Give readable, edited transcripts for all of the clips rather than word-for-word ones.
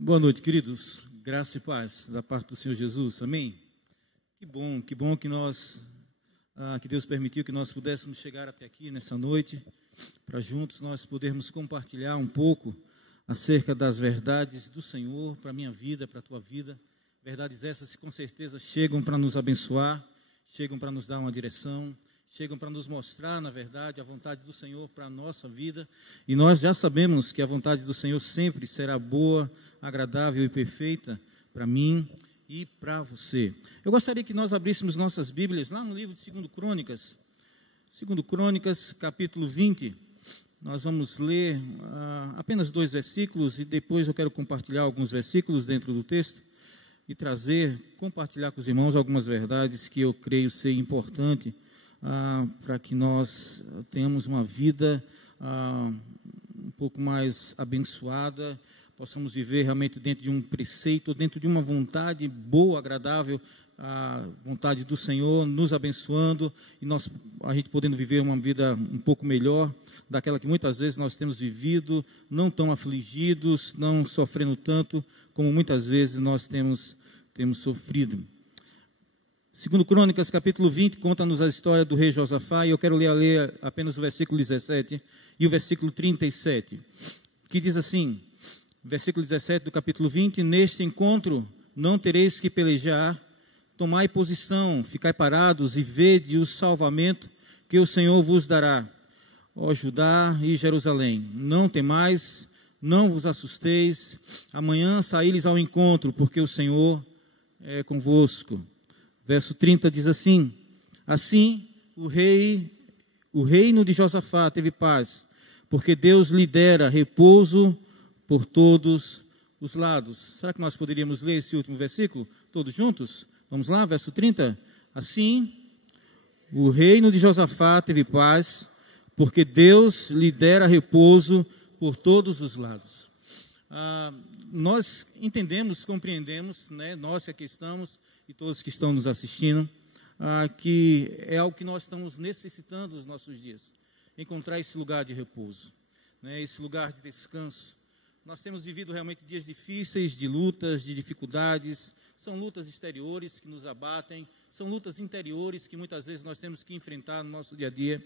Boa noite, queridos. Graça e paz da parte do Senhor Jesus. Amém? Que bom que que Deus permitiu que nós pudéssemos chegar até aqui nessa noite, para juntos nós podermos compartilhar um pouco acerca das verdades do Senhor para a minha vida, para a tua vida. Verdades essas que com certeza chegam para nos abençoar, chegam para nos dar uma direção, chegam para nos mostrar, na verdade, a vontade do Senhor para a nossa vida. E nós já sabemos que a vontade do Senhor sempre será boa, agradável e perfeita para mim e para você. Eu gostaria que nós abríssemos nossas Bíblias lá no livro de 2 Crônicas, capítulo 20. Nós vamos ler apenas 2 versículos e depois eu quero compartilhar alguns versículos dentro do texto e compartilhar com os irmãos algumas verdades que eu creio ser importante para que nós tenhamos uma vida um pouco mais abençoada, possamos viver realmente dentro de um preceito, dentro de uma vontade boa, agradável, a vontade do Senhor nos abençoando e a gente podendo viver uma vida um pouco melhor daquela que muitas vezes nós temos vivido, não tão afligidos, não sofrendo tanto como muitas vezes nós temos sofrido. 2 Crônicas, capítulo 20, conta-nos a história do rei Josafá, e eu quero ler apenas o versículo 17 e o versículo 37, que diz assim, versículo 17 do capítulo 20, neste encontro não tereis que pelejar, tomai posição, ficai parados e vede o salvamento que o Senhor vos dará, ó Judá e Jerusalém, não temais, não vos assusteis, amanhã saíres ao encontro, porque o Senhor é convosco. Verso 30 diz assim, o reino de Josafá teve paz, porque Deus lhe dera repouso por todos os lados. Será que nós poderíamos ler esse último versículo todos juntos? Vamos lá, verso 30. Assim, o reino de Josafá teve paz, porque Deus lhe dera repouso por todos os lados. Nós entendemos, compreendemos, né, nós que aqui estamos e todos que estão nos assistindo, que é algo que nós estamos necessitando nos nossos dias, encontrar esse lugar de repouso, né, esse lugar de descanso. Nós temos vivido realmente dias difíceis, de lutas, de dificuldades, são lutas exteriores que nos abatem, são lutas interiores que muitas vezes nós temos que enfrentar no nosso dia a dia.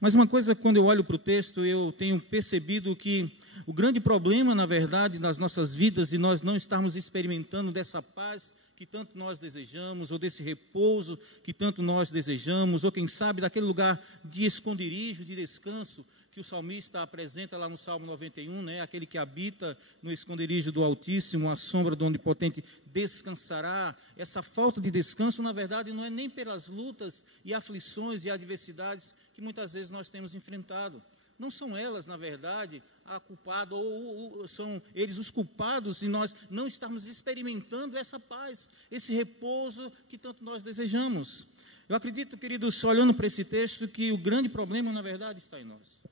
Mas uma coisa, quando eu olho para o texto, eu tenho percebido que o grande problema, na verdade, nas nossas vidas, de nós não estarmos experimentando dessa paz que tanto nós desejamos, ou desse repouso que tanto nós desejamos, ou quem sabe daquele lugar de esconderijo, de descanso, que o salmista apresenta lá no Salmo 91, né? Aquele que habita no esconderijo do Altíssimo, a sombra do Onipotente descansará. Essa falta de descanso, na verdade, não é nem pelas lutas e aflições e adversidades que muitas vezes nós temos enfrentado. Não são elas, na verdade, a culpada, ou são eles os culpados de nós não estarmos experimentando essa paz, esse repouso que tanto nós desejamos. Eu acredito, queridos, olhando para esse texto, que o grande problema, na verdade, está em nós.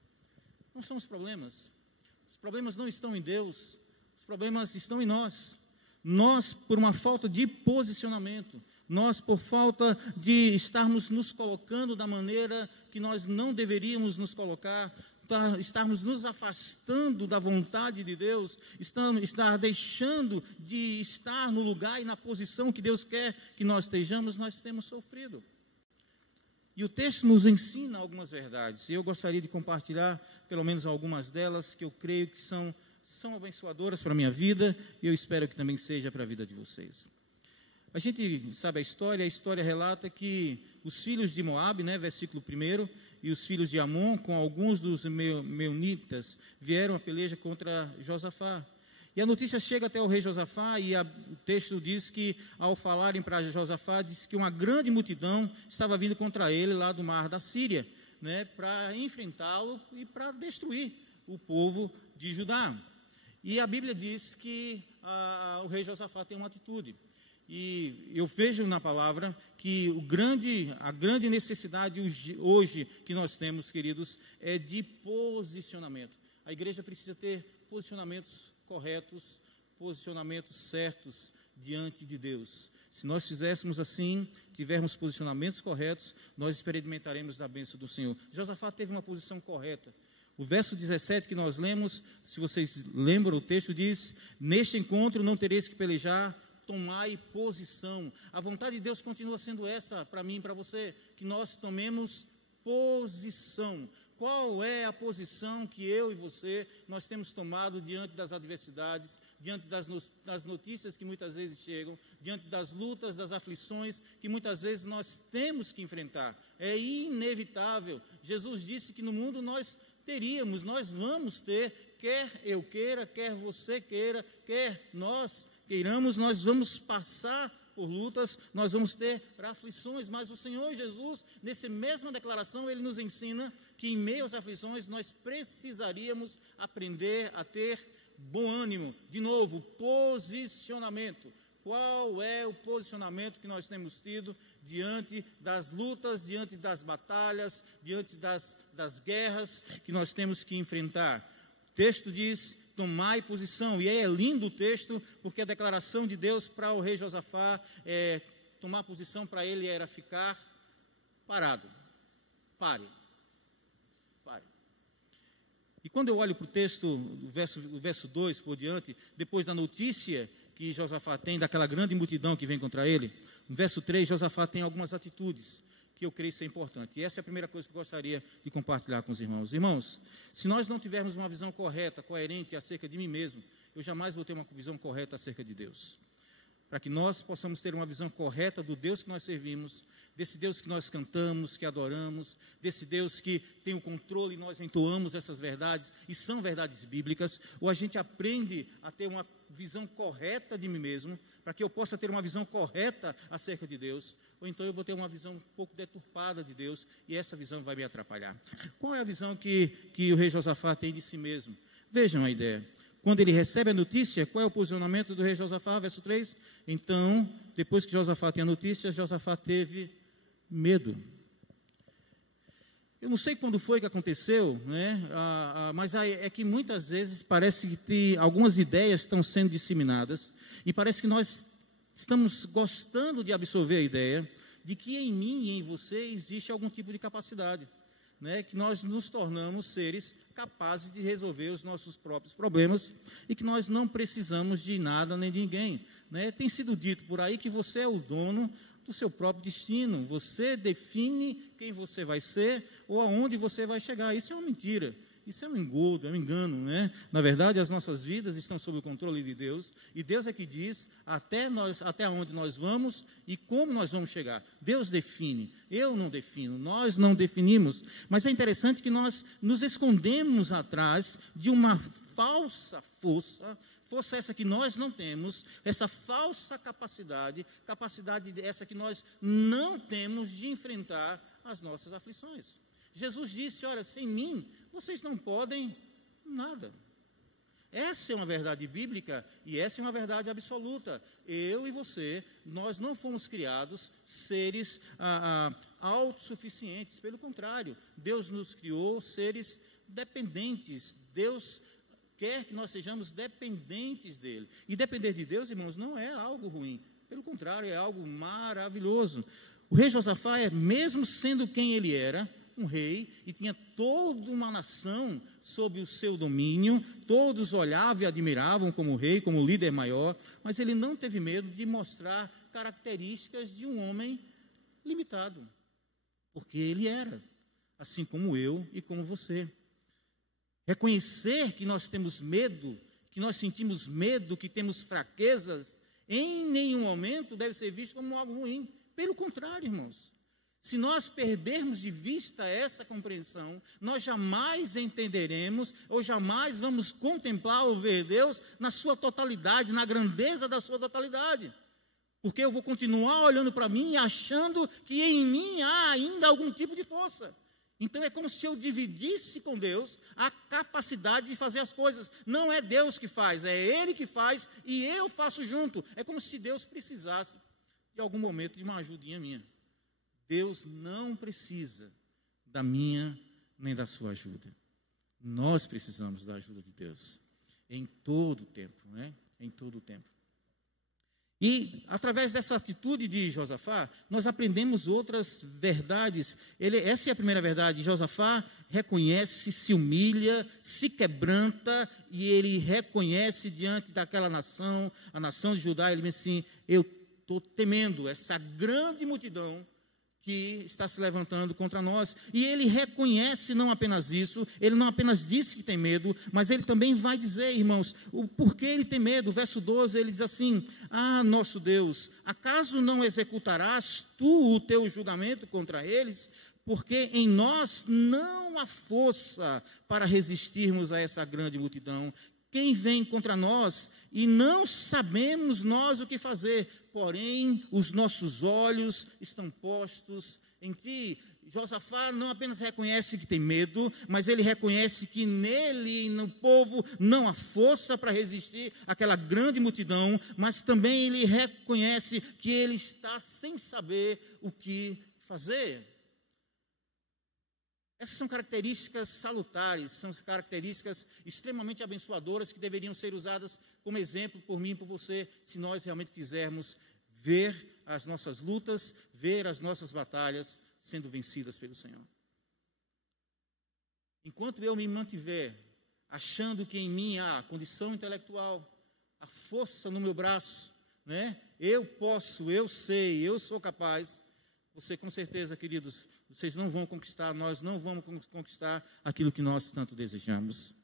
Não são os problemas não estão em Deus, os problemas estão em nós. Nós, por uma falta de posicionamento, nós, por falta de estarmos nos colocando da maneira que nós não deveríamos nos colocar, estarmos nos afastando da vontade de Deus, estar deixando de estar no lugar e na posição que Deus quer que nós estejamos, nós temos sofrido. E o texto nos ensina algumas verdades, e eu gostaria de compartilhar pelo menos algumas delas, que eu creio que são abençoadoras para a minha vida, e eu espero que também seja para a vida de vocês. A gente sabe a história relata que os filhos de Moabe, né, versículo 1, e os filhos de Amon, com alguns dos meunitas, vieram a peleja contra Josafá. E a notícia chega até o rei Josafá, e o texto diz que, ao falarem para Josafá, diz que uma grande multidão estava vindo contra ele lá do mar da Síria, né, para enfrentá-lo e para destruir o povo de Judá. E a Bíblia diz que o rei Josafá tem uma atitude. E eu vejo na palavra que a grande necessidade hoje que nós temos, queridos, é de posicionamento. A igreja precisa ter posicionamentos corretos, posicionamentos certos diante de Deus. Se nós fizéssemos assim, tivermos posicionamentos corretos, nós experimentaremos da bênção do Senhor. Josafá teve uma posição correta, O verso 17 que nós lemos, se vocês lembram, o texto diz: neste encontro não tereis que pelejar, tomai posição. A vontade de Deus continua sendo essa, para mim e para você, que nós tomemos posição. Qual é a posição que eu e você, nós temos tomado diante das adversidades, diante das notícias que muitas vezes chegam, diante das lutas, das aflições que muitas vezes nós temos que enfrentar? É inevitável. Jesus disse que no mundo nós vamos ter, quer eu queira, quer você queira, quer nós queiramos, nós vamos passar por lutas, nós vamos ter aflições, mas o Senhor Jesus, nessa mesma declaração, Ele nos ensina que em meio às aflições nós precisaríamos aprender a ter bom ânimo. De novo, posicionamento. Qual é o posicionamento que nós temos tido diante das lutas, diante das batalhas, diante das guerras que nós temos que enfrentar? O texto diz: tomai posição. E aí é lindo o texto, porque a declaração de Deus para o rei Josafá, tomar posição para ele era ficar parado. Pare. E quando eu olho para o texto, o verso 2 por diante, depois da notícia que Josafá tem daquela grande multidão que vem contra ele, no verso 3, Josafá tem algumas atitudes que eu creio ser importante. E essa é a primeira coisa que eu gostaria de compartilhar com os irmãos. Irmãos, se nós não tivermos uma visão correta, coerente acerca de mim mesmo, eu jamais vou ter uma visão correta acerca de Deus. Para que nós possamos ter uma visão correta do Deus que nós servimos, desse Deus que nós cantamos, que adoramos, desse Deus que tem o controle e nós entoamos essas verdades, e são verdades bíblicas, ou a gente aprende a ter uma visão correta de mim mesmo, para que eu possa ter uma visão correta acerca de Deus, ou então eu vou ter uma visão um pouco deturpada de Deus, e essa visão vai me atrapalhar. Qual é a visão que o rei Josafá tem de si mesmo? Vejam a ideia. Quando ele recebe a notícia, qual é o posicionamento do rei Josafá? Verso 3. Então, depois que Josafá tem a notícia, Josafá teve medo. Eu não sei quando foi que aconteceu, né? Mas é que muitas vezes parece que algumas ideias estão sendo disseminadas, e parece que nós estamos gostando de absorver a ideia de que em mim e em você existe algum tipo de capacidade, né? Que nós nos tornamos seres capazes de resolver os nossos próprios problemas e que nós não precisamos de nada nem de ninguém, né? Tem sido dito por aí que você é o dono do seu próprio destino, você define quem você vai ser ou aonde você vai chegar. Isso é uma mentira, isso é um engodo, é um engano, né? Na verdade, as nossas vidas estão sob o controle de Deus, e Deus é que diz até onde nós vamos e como nós vamos chegar. Deus define, eu não defino, nós não definimos. Mas é interessante que nós nos escondemos atrás de uma falsa força essa que nós não temos, essa falsa capacidade essa que nós não temos de enfrentar as nossas aflições. Jesus disse: olha, sem mim, vocês não podem nada. Essa é uma verdade bíblica e essa é uma verdade absoluta. Eu e você, nós não fomos criados seres autossuficientes. Pelo contrário, Deus nos criou seres dependentes. Deus quer que nós sejamos dependentes dele. E depender de Deus, irmãos, não é algo ruim. Pelo contrário, é algo maravilhoso. O rei Josafá, mesmo sendo quem ele era, um rei, e tinha toda uma nação sob o seu domínio, todos olhavam e admiravam como rei, como líder maior, mas ele não teve medo de mostrar características de um homem limitado, porque ele era, assim como eu e como você. Reconhecer que nós temos medo, que nós sentimos medo, que temos fraquezas, em nenhum momento deve ser visto como algo ruim. Pelo contrário, irmãos, se nós perdermos de vista essa compreensão, nós jamais entenderemos ou jamais vamos contemplar ou ver Deus na sua totalidade, na grandeza da sua totalidade. Porque eu vou continuar olhando para mim e achando que em mim há ainda algum tipo de força. Então é como se eu dividisse com Deus a capacidade de fazer as coisas. Não é Deus que faz, é Ele que faz e eu faço junto. É como se Deus precisasse de algum momento de uma ajudinha minha. Deus não precisa da minha nem da sua ajuda. Nós precisamos da ajuda de Deus em todo o tempo, né? Em todo o tempo. E, através dessa atitude de Josafá, nós aprendemos outras verdades. Essa é a primeira verdade. Josafá reconhece, se humilha, se quebranta, e ele reconhece diante daquela nação, a nação de Judá, ele diz assim: eu estou temendo essa grande multidão que está se levantando contra nós. E ele reconhece não apenas isso, ele não apenas disse que tem medo, mas ele também vai dizer, irmãos, o porquê ele tem medo. Verso 12, ele diz assim: ah, nosso Deus, acaso não executarás tu o teu julgamento contra eles? Porque em nós não há força para resistirmos a essa grande multidão. Quem vem contra nós, e não sabemos nós o que fazer, porém os nossos olhos estão postos em ti. Josafá não apenas reconhece que tem medo, mas ele reconhece que nele, no povo, não há força para resistir àquela grande multidão, mas também ele reconhece que ele está sem saber o que fazer. Essas são características salutares, são características extremamente abençoadoras que deveriam ser usadas como exemplo por mim e por você, se nós realmente quisermos ver as nossas lutas, ver as nossas batalhas sendo vencidas pelo Senhor. Enquanto eu me mantiver achando que em mim há condição intelectual, a força no meu braço, né? Eu posso, eu sei, eu sou capaz, você com certeza, queridos, vocês não vão conquistar, nós não vamos conquistar aquilo que nós tanto desejamos.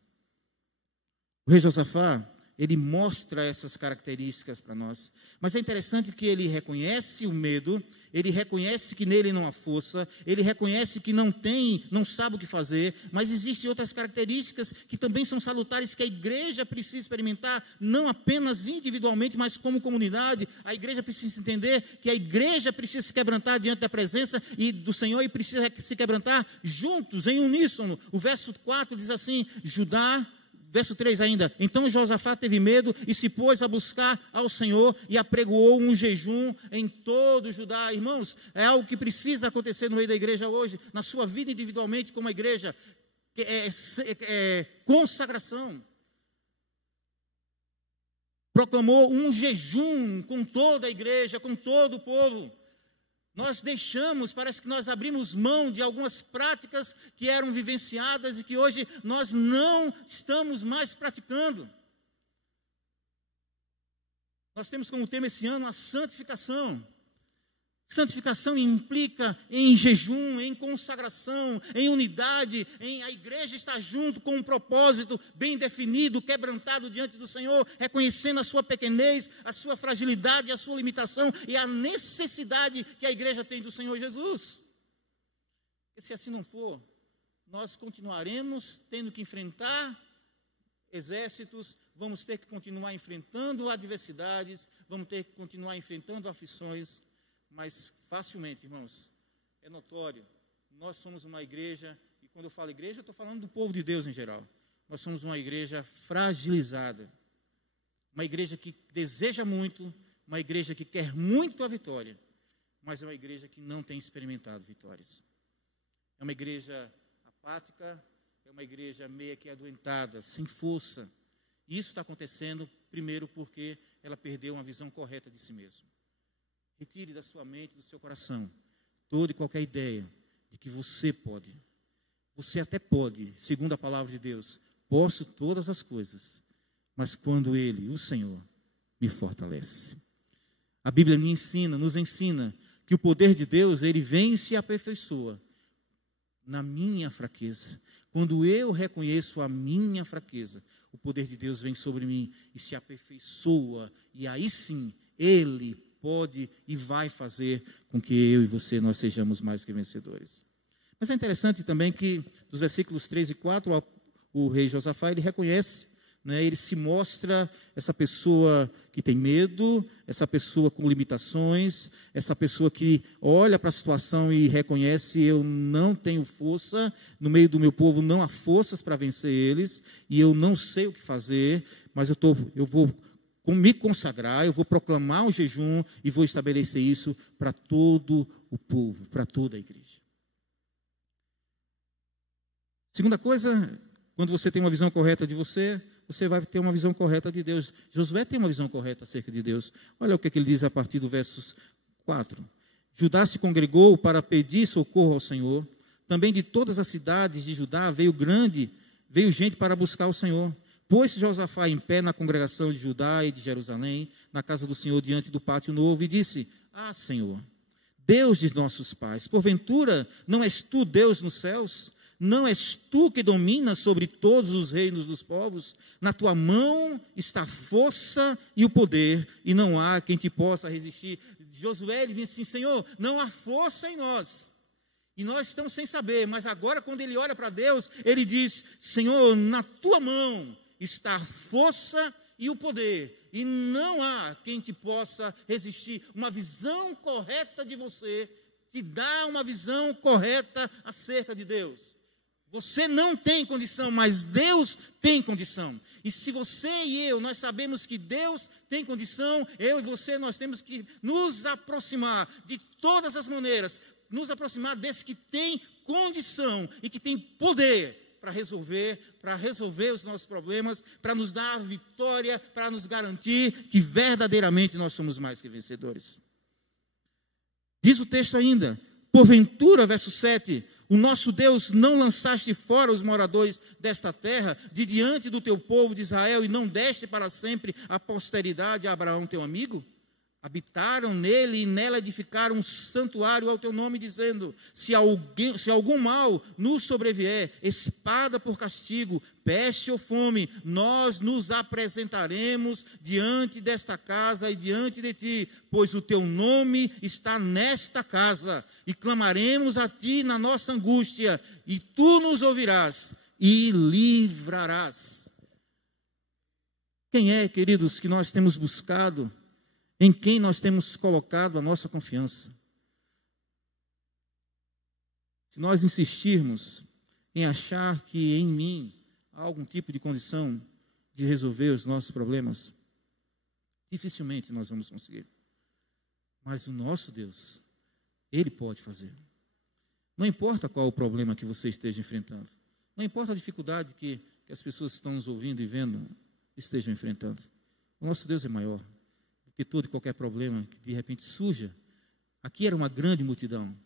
O rei Josafá, ele mostra essas características para nós. Mas é interessante que ele reconhece o medo, ele reconhece que nele não há força, ele reconhece que não sabe o que fazer, mas existem outras características que também são salutares, que a igreja precisa experimentar, não apenas individualmente, mas como comunidade. A igreja precisa entender que a igreja precisa se quebrantar diante da presença e do Senhor, e precisa se quebrantar juntos, em uníssono. O verso 4 diz assim: Judá, verso 3 ainda: então Josafá teve medo e se pôs a buscar ao Senhor e apregoou um jejum em todo Judá. Irmãos, é algo que precisa acontecer no meio da igreja hoje, na sua vida individualmente como igreja, que é consagração. Proclamou um jejum com toda a igreja, com todo o povo. Nós deixamos, parece que nós abrimos mão de algumas práticas que eram vivenciadas e que hoje nós não estamos mais praticando. Nós temos como tema esse ano a santificação. Santificação implica em jejum, em consagração, em unidade, em a igreja estar junto com um propósito bem definido, quebrantado diante do Senhor, reconhecendo a sua pequenez, a sua fragilidade, a sua limitação e a necessidade que a igreja tem do Senhor Jesus. E se assim não for, nós continuaremos tendo que enfrentar exércitos, vamos ter que continuar enfrentando adversidades, vamos ter que continuar enfrentando aflições. Mas facilmente, irmãos, é notório, nós somos uma igreja, e quando eu falo igreja, eu estou falando do povo de Deus em geral. Nós somos uma igreja fragilizada, uma igreja que deseja muito, uma igreja que quer muito a vitória, mas é uma igreja que não tem experimentado vitórias. É uma igreja apática, é uma igreja meia que adoentada, sem força. E isso está acontecendo, primeiro, porque ela perdeu uma visão correta de si mesma. Retire da sua mente, do seu coração, toda e qualquer ideia de que você pode. Você até pode, segundo a palavra de Deus, posso todas as coisas, mas quando Ele, o Senhor, me fortalece. A Bíblia nos ensina que o poder de Deus, ele vem e se aperfeiçoa na minha fraqueza. Quando eu reconheço a minha fraqueza, o poder de Deus vem sobre mim e se aperfeiçoa, e aí sim, Ele pode e vai fazer com que eu e você, nós sejamos mais que vencedores. Mas é interessante também que, dos versículos 3 e 4, o rei Josafá, ele reconhece, né, ele se mostra essa pessoa que tem medo, essa pessoa com limitações, essa pessoa que olha para a situação e reconhece: eu não tenho força, no meio do meu povo não há forças para vencer eles, e eu não sei o que fazer, mas eu vou me consagrar, eu vou proclamar um jejum e vou estabelecer isso para todo o povo, para toda a igreja. Segunda coisa, quando você tem uma visão correta de você, você vai ter uma visão correta de Deus. Josué tem uma visão correta acerca de Deus. Olha o que ele diz a partir do verso 4. Judá se congregou para pedir socorro ao Senhor, Também de todas as cidades de Judá veio gente para buscar o Senhor. Pôs-se Josafá em pé na congregação de Judá e de Jerusalém, na casa do Senhor, diante do pátio novo, e disse: Ah, Senhor, Deus de nossos pais, porventura não és tu Deus nos céus? Não és tu que dominas sobre todos os reinos dos povos? Na tua mão está a força e o poder, e não há quem te possa resistir. Josué, ele disse assim: Senhor, não há força em nós, e nós estamos sem saber, mas agora quando ele olha para Deus, ele diz: Senhor, na tua mão está a força e o poder, e não há quem te possa resistir. Uma visão correta de você te dá uma visão correta acerca de Deus. Você não tem condição, mas Deus tem condição. E se você e eu, nós sabemos que Deus tem condição, eu e você, nós temos que nos aproximar de todas as maneiras, nos aproximar desse que tem condição e que tem poder para resolver os nossos problemas, para nos dar a vitória, para nos garantir que verdadeiramente nós somos mais que vencedores. Diz o texto ainda: porventura, verso 7, o nosso Deus, não lançaste fora os moradores desta terra, de diante do teu povo de Israel, e não deste para sempre a posteridade a Abraão teu amigo? Habitaram nele e nela edificaram um santuário ao teu nome, dizendo: se algum mal nos sobrevier, espada por castigo, peste ou fome, nós nos apresentaremos diante desta casa e diante de ti, pois o teu nome está nesta casa, e clamaremos a ti na nossa angústia, e tu nos ouvirás e livrarás. Quem é, queridos, que nós temos buscado? Em quem nós temos colocado a nossa confiança? Se nós insistirmos em achar que em mim há algum tipo de condição de resolver os nossos problemas, dificilmente nós vamos conseguir. Mas o nosso Deus, Ele pode fazer. Não importa qual o problema que você esteja enfrentando, não importa a dificuldade que as pessoas que estão nos ouvindo e vendo estejam enfrentando, o nosso Deus é maior que todo e qualquer problema que de repente surja. Aqui era uma grande multidão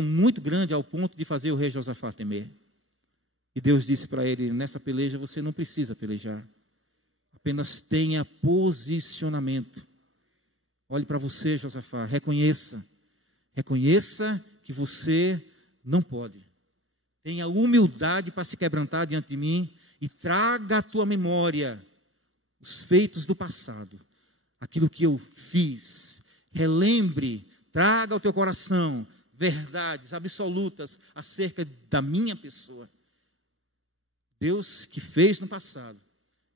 muito grande, ao ponto de fazer o rei Josafá temer. E Deus disse para ele: nessa peleja você não precisa pelejar, apenas tenha posicionamento. Olhe para você, Josafá, reconheça que você não pode. Tenha humildade para se quebrantar diante de mim e traga à tua memória os feitos do passado, aquilo que eu fiz. Relembre, traga ao teu coração verdades absolutas acerca da minha pessoa. Deus que fez no passado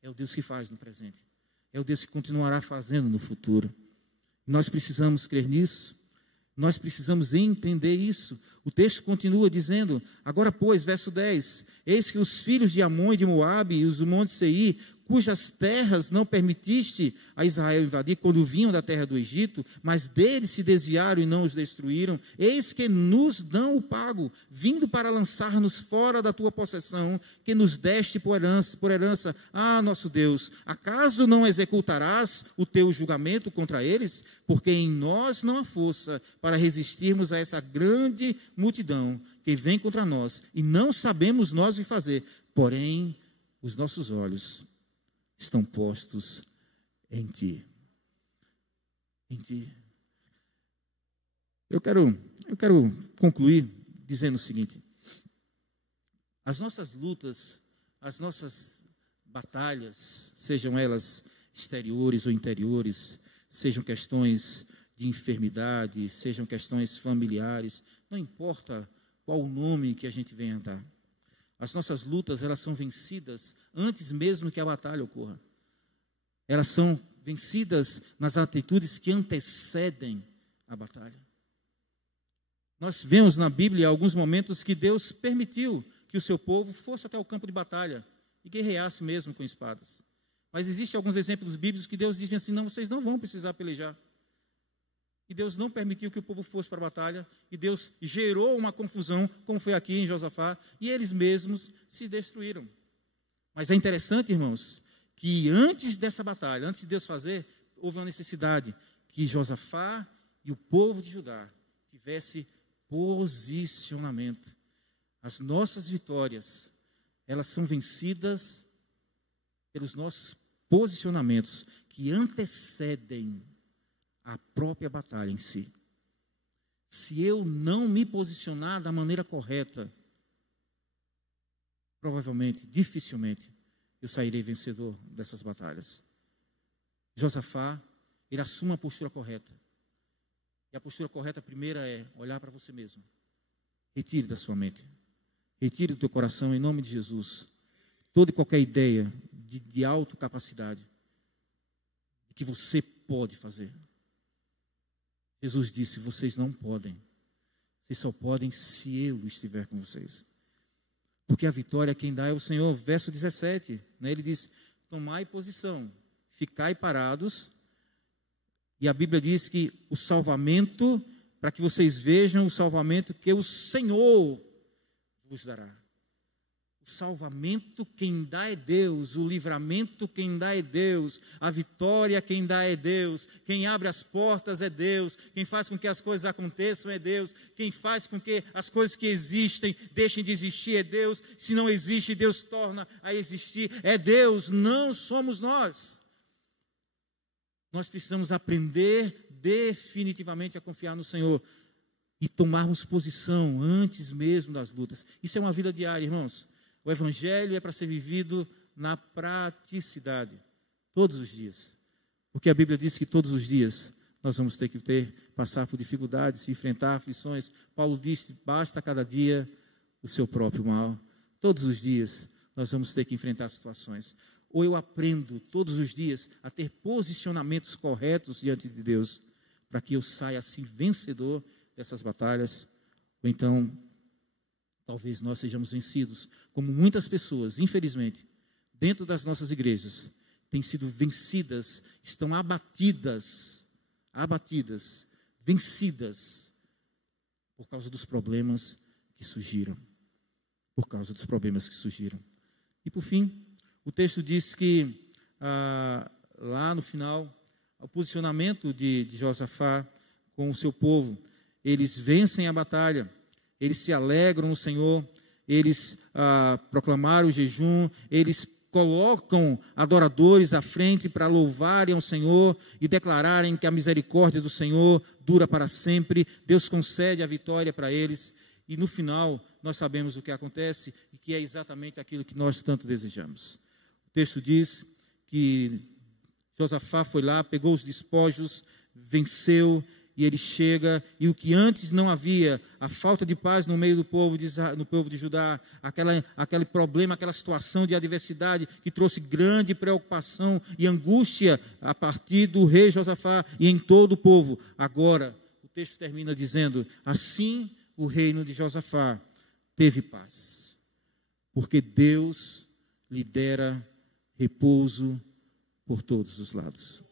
é o Deus que faz no presente, é o Deus que continuará fazendo no futuro. Nós precisamos crer nisso, nós precisamos entender isso. O texto continua dizendo: agora pois, verso 10, eis que os filhos de Amon e de Moabe e os montes Seir, cujas terras não permitiste a Israel invadir quando vinham da terra do Egito, mas deles se desviaram e não os destruíram, eis que nos dão o pago, vindo para lançar-nos fora da tua possessão, que nos deste por herança. Ah, nosso Deus, acaso não executarás o teu julgamento contra eles? Porque em nós não há força para resistirmos a essa grande multidão que vem contra nós, e não sabemos nós o que fazer, porém os nossos olhos estão postos em ti. Em ti. Eu quero concluir dizendo o seguinte: as nossas lutas, as nossas batalhas, sejam elas exteriores ou interiores, sejam questões de enfermidade, sejam questões familiares, não importa qual o nome que a gente venha dar. As nossas lutas, elas são vencidas antes mesmo que a batalha ocorra. Elas são vencidas nas atitudes que antecedem a batalha. Nós vemos na Bíblia alguns momentos que Deus permitiu que o seu povo fosse até o campo de batalha e guerreasse mesmo com espadas. Mas existem alguns exemplos bíblicos que Deus diz assim: não, vocês não vão precisar pelejar. E Deus não permitiu que o povo fosse para a batalha, e Deus gerou uma confusão, como foi aqui em Josafá, e eles mesmos se destruíram. Mas é interessante, irmãos, que antes dessa batalha, antes de Deus fazer, houve uma necessidade que Josafá e o povo de Judá tivesse posicionamento. As nossas vitórias, elas são vencidas pelos nossos posicionamentos que antecedem a própria batalha em si. Se eu não me posicionar da maneira correta, provavelmente, dificilmente, eu sairei vencedor dessas batalhas. Josafá, ele assume a postura correta. E a postura correta, primeira, é olhar para você mesmo. Retire da sua mente. Retire do teu coração, em nome de Jesus, toda e qualquer ideia de autocapacidade que você pode fazer. Jesus disse, vocês não podem. Vocês só podem se eu estiver com vocês. Porque a vitória quem dá é o Senhor. Verso 17, né, ele diz, tomai posição, ficai parados. E a Bíblia diz que o salvamento, para que vocês vejam o salvamento que o Senhor vos dará. O salvamento quem dá é Deus, o livramento quem dá é Deus, a vitória quem dá é Deus, quem abre as portas é Deus, quem faz com que as coisas aconteçam é Deus, quem faz com que as coisas que existem deixem de existir é Deus, se não existe, Deus torna a existir, é Deus, não somos nós. Nós precisamos aprender definitivamente a confiar no Senhor e tomarmos posição antes mesmo das lutas. Isso é uma vida diária, irmãos. O Evangelho é para ser vivido na praticidade, todos os dias. Porque a Bíblia diz que todos os dias nós vamos ter que passar por dificuldades, enfrentar aflições. Paulo disse, basta cada dia o seu próprio mal. Todos os dias nós vamos ter que enfrentar situações. Ou eu aprendo todos os dias a ter posicionamentos corretos diante de Deus, para que eu saia assim vencedor dessas batalhas, ou então talvez nós sejamos vencidos, como muitas pessoas, infelizmente, dentro das nossas igrejas, têm sido vencidas, estão abatidas, vencidas, por causa dos problemas que surgiram. E por fim, o texto diz que, lá no final, o posicionamento de Josafá com o seu povo, eles vencem a batalha, eles se alegram no Senhor, eles proclamaram o jejum, eles colocam adoradores à frente para louvarem ao Senhor e declararem que a misericórdia do Senhor dura para sempre. Deus concede a vitória para eles e no final nós sabemos o que acontece e que é exatamente aquilo que nós tanto desejamos. O texto diz que Josafá foi lá, pegou os despojos, venceu. E ele chega, e o que antes não havia, a falta de paz no meio do povo de Judá, aquele problema, aquela situação de adversidade que trouxe grande preocupação e angústia a partir do rei Josafá e em todo o povo. Agora, o texto termina dizendo, assim o reino de Josafá teve paz, porque Deus lhe dera repouso por todos os lados.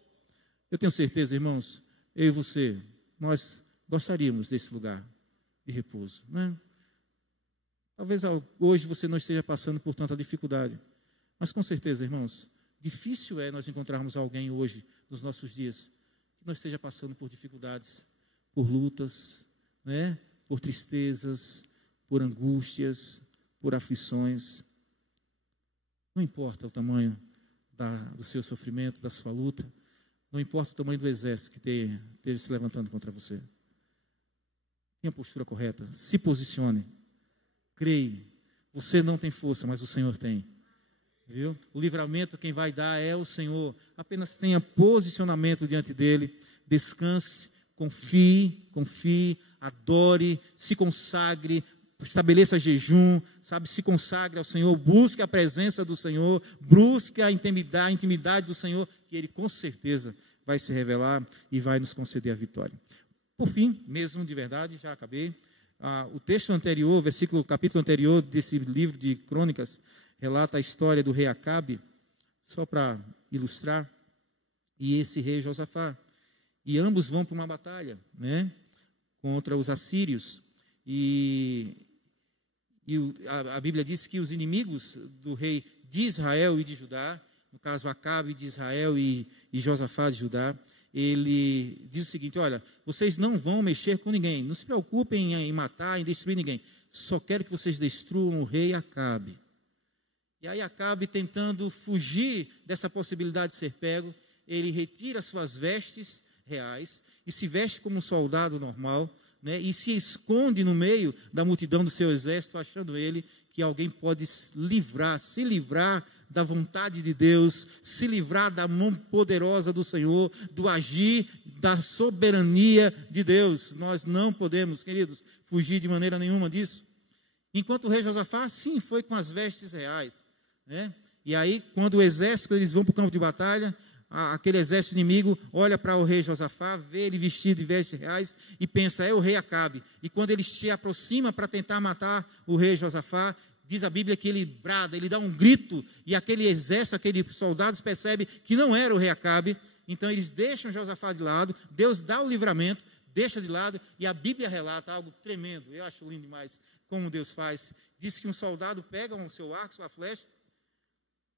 Eu tenho certeza, irmãos, eu e você, nós gostaríamos desse lugar de repouso, né? Talvez hoje você não esteja passando por tanta dificuldade, mas com certeza, irmãos, difícil é nós encontrarmos alguém hoje, nos nossos dias, que não esteja passando por dificuldades, por lutas, né? Por tristezas, por angústias, por aflições. Não importa o tamanho do seu sofrimento, da sua luta, não importa o tamanho do exército que esteja se levantando contra você. Tenha a postura correta. Se posicione. Creia. Você não tem força, mas o Senhor tem. Viu? O livramento quem vai dar é o Senhor. Apenas tenha posicionamento diante dEle. Descanse, confie, adore, se consagre, estabeleça jejum, se consagre ao Senhor, busque a presença do Senhor, busque a intimidade do Senhor, que Ele com certeza vai se revelar e vai nos conceder a vitória. Por fim, mesmo de verdade, já acabei, o texto anterior, capítulo anterior desse livro de Crônicas, relata a história do rei Acabe, só para ilustrar, e esse rei Josafá, e ambos vão para uma batalha, né, contra os assírios, e a Bíblia diz que os inimigos do rei de Israel e de Judá, no caso Acabe de Israel e Josafá de Judá, ele diz o seguinte, olha, vocês não vão mexer com ninguém, não se preocupem em matar, em destruir ninguém, só quero que vocês destruam o rei Acabe. E aí Acabe, tentando fugir dessa possibilidade de ser pego, ele retira suas vestes reais e se veste como um soldado normal, né, e se esconde no meio da multidão do seu exército, achando ele que alguém pode se livrar da vontade de Deus, se livrar da mão poderosa do Senhor, do agir, da soberania de Deus. Nós não podemos, queridos, fugir de maneira nenhuma disso. Enquanto o rei Josafá, sim, foi com as vestes reais, né? E aí, quando o exército, eles vão para o campo de batalha, aquele exército inimigo olha para o rei Josafá, vê ele vestido de vestes reais e pensa, é o rei Acabe. E quando ele se aproxima para tentar matar o rei Josafá, diz a Bíblia que ele brada, ele dá um grito, e aquele exército, aqueles soldados percebem que não era o rei Acabe. Então eles deixam Josafá de lado, Deus dá o livramento, deixa de lado, e a Bíblia relata algo tremendo. Eu acho lindo demais como Deus faz. Diz que um soldado pega o seu arco, sua flecha,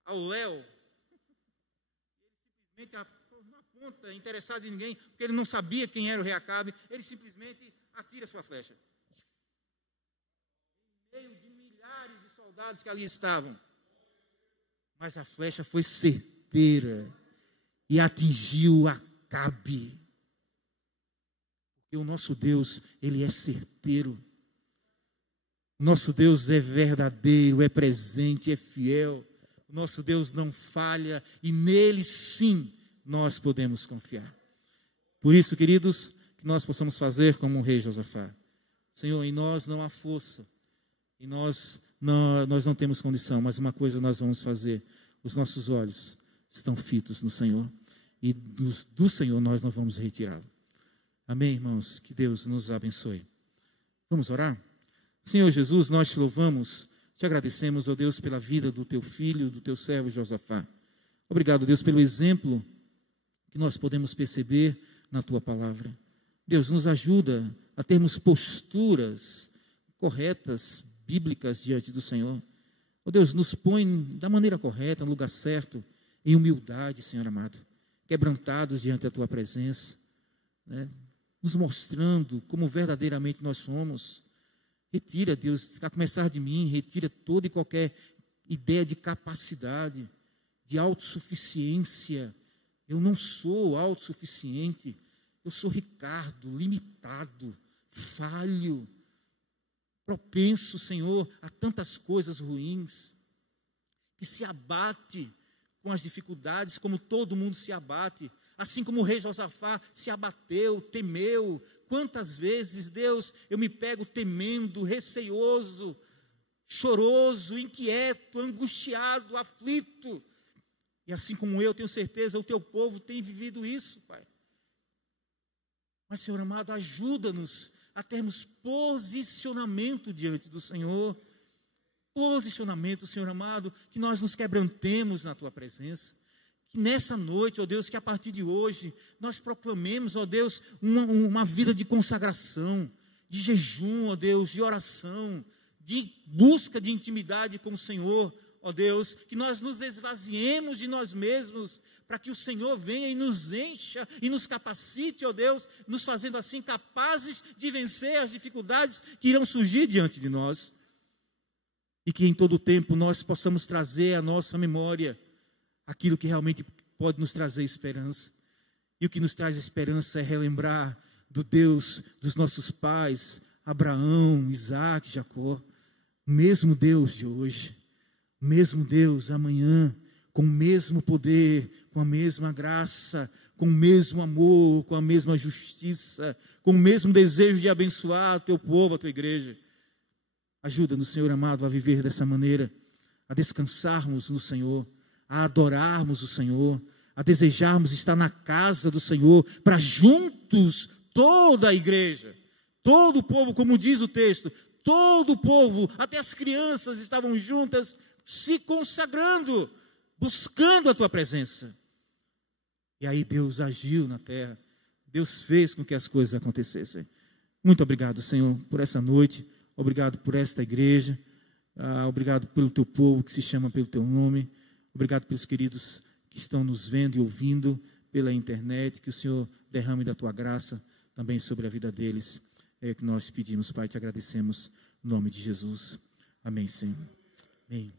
ao léu, simplesmente não aponta, interessado em ninguém, porque ele não sabia quem era o rei Acabe, ele simplesmente atira sua flecha. Em meio de milhares de soldados que ali estavam. Mas a flecha foi certeira e atingiu Acabe. Porque o nosso Deus, ele é certeiro. Nosso Deus é verdadeiro, é presente, é fiel. O nosso Deus não falha e nele sim nós podemos confiar. Por isso, queridos, que nós possamos fazer como o rei Josafá. Senhor, em nós não há força, e nós não temos condição, mas uma coisa nós vamos fazer: os nossos olhos estão fitos no Senhor, e do Senhor nós não vamos retirá-lo. Amém, irmãos? Que Deus nos abençoe. Vamos orar? Senhor Jesus, nós te louvamos, te agradecemos, ó Deus, pela vida do teu filho, do teu servo Josafá. Obrigado, Deus, pelo exemplo que nós podemos perceber na tua palavra. Deus, nos ajuda a termos posturas corretas, bíblicas diante do Senhor. Ó Deus, nos põe da maneira correta, no lugar certo, em humildade, Senhor amado, quebrantados diante da tua presença, né? Nos mostrando como verdadeiramente nós somos. Retira, Deus, a começar de mim, retira toda e qualquer ideia de capacidade, de autossuficiência. Eu não sou autossuficiente, eu sou Ricardo, limitado, falho, propenso, Senhor, a tantas coisas ruins, que se abate com as dificuldades, como todo mundo se abate, assim como o rei Josafá se abateu, temeu. Quantas vezes, Deus, eu me pego temendo, receoso, choroso, inquieto, angustiado, aflito. E assim como eu tenho certeza, o teu povo tem vivido isso, Pai. Mas, Senhor amado, ajuda-nos a termos posicionamento diante do Senhor. Posicionamento, Senhor amado, que nós nos quebrantemos na tua presença. Que nessa noite, ó Deus, que a partir de hoje, nós proclamemos, ó Deus, uma vida de consagração, de jejum, ó Deus, de oração, de busca de intimidade com o Senhor, ó Deus, que nós nos esvaziemos de nós mesmos, para que o Senhor venha e nos encha e nos capacite, ó Deus, nos fazendo assim capazes de vencer as dificuldades que irão surgir diante de nós. E que em todo o tempo nós possamos trazer à nossa memória aquilo que realmente pode nos trazer esperança. E o que nos traz esperança é relembrar do Deus dos nossos pais, Abraão, Isaac, Jacó. Mesmo Deus de hoje, mesmo Deus amanhã, com o mesmo poder, com a mesma graça, com o mesmo amor, com a mesma justiça, com o mesmo desejo de abençoar o teu povo, a tua igreja. Ajuda-nos, Senhor amado, a viver dessa maneira, a descansarmos no Senhor, a adorarmos o Senhor, a desejarmos estar na casa do Senhor, para juntos, toda a igreja, todo o povo, como diz o texto, todo o povo, até as crianças estavam juntas, se consagrando, buscando a tua presença. E aí Deus agiu na terra, Deus fez com que as coisas acontecessem. Muito obrigado, Senhor, por essa noite, obrigado por esta igreja, obrigado pelo teu povo que se chama pelo teu nome. Obrigado pelos queridos que estão nos vendo e ouvindo pela internet, que o Senhor derrame da tua graça também sobre a vida deles. É que nós pedimos, Pai, te agradecemos Em nome de Jesus. Amém, Senhor. Amém.